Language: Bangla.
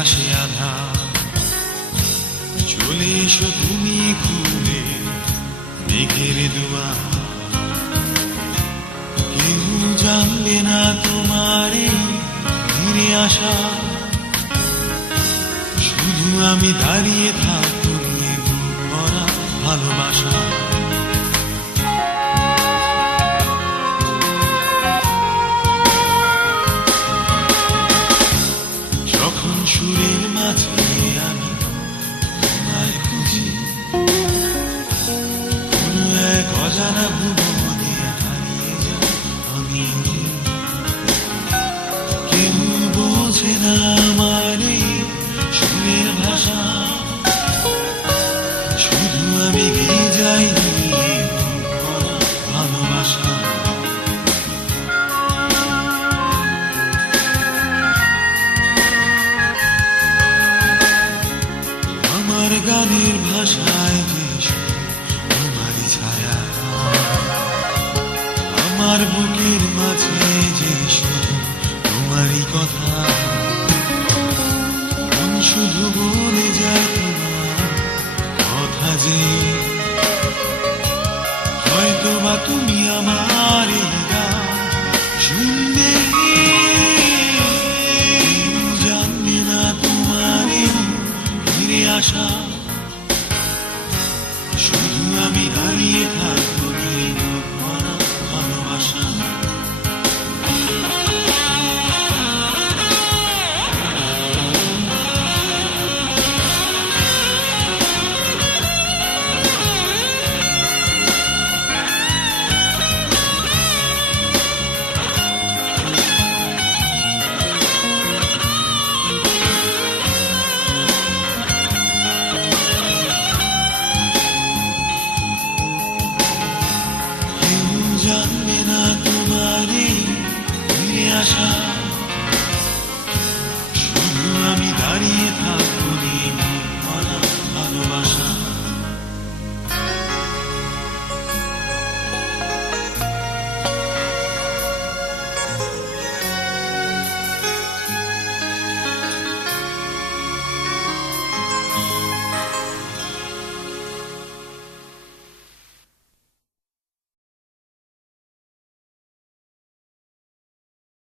আসে আধার। চলে এসো তুমি খুলে মেঘের দুয়ার, কেউ জানবে না তোমারে ফিরে আসা। শুধু আমি দাঁড়িয়ে থাকবো নিয়ে বুক ভরা ভালোবাসা। যখন সুরের মাঝে আমি তোমায় খুঁজি, কোনো এক অজানা ভুবনে হারিয়ে যাই আমি। কেউ বোঝে না আমার এই সুরের ভাষা, শুধু আমি গেয়ে যাই নিয়ে বুক ভরা ভালোবাসা। আমার গানের ভাষায় যে তোমারই ছায়া, আমার বুকের মাঝে যে শুধু তোমারই কথা। মন শুধু বলে যায় তোমার কথা যে, হয়তো বা তুমি আমার এই গান শুনবে। কেউ জানবে না তোমার এই ফিরে আসা, শুধু আমি দাঁড়িয়ে থাকবো নিয়ে বুক ভরা ভালোবাসা। জানবে না তোমারে ফিরে আসা, শুধু আমি দাঁড়িয়ে থাকবো